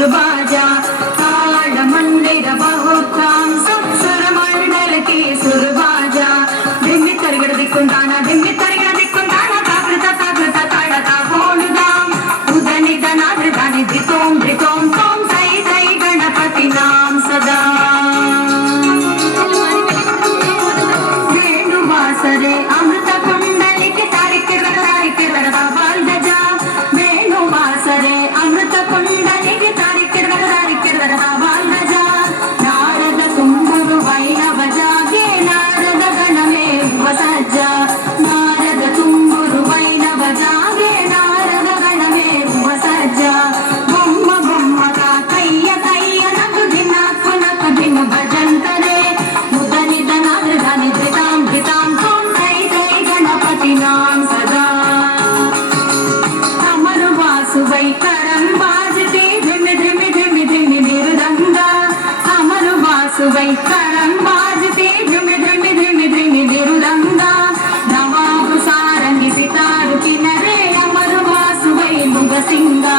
सुरबाजा ताल मंदिर बहुताम सुर मंडल की सुरबाजा दिम्मी तरगड़ दिक्कुंदाना दिम्मी तरगड़ दिक्कुंदाना ताकृता ताकृता ताड़ता बोलुदाम उदनिद नादृदानि धितों धितों तों सै सै गणपति नाम सदा वेणुवासरे अमृत कुंडलिके तारिके रगड़ा बाल गजा वेणुवासरे अमृत कुंडलिके तारिके रगड़ा बाल गजा नारद तुम्बुरु वैणव जागे नारद गणमे वसज्जा नारद तुम्बुरु वैणव जागे नारद गणमे वसज्जा बొమ్మ బొమ్మగా కయ్య కయ్య నకు దిన భజంతరే ముదనిద నారదాని ధితాం ధితాం తోం సై సై గణపతి నాम सदा अमर वासुवै करम बाजते धिम धिम धिम धिम मृदंगा अमर वासुवै करम बाजते धिम धिम धिम धिम मृदंगा नवाब सारंगी सितार किनरे अमर वासुवै मुग सिंगा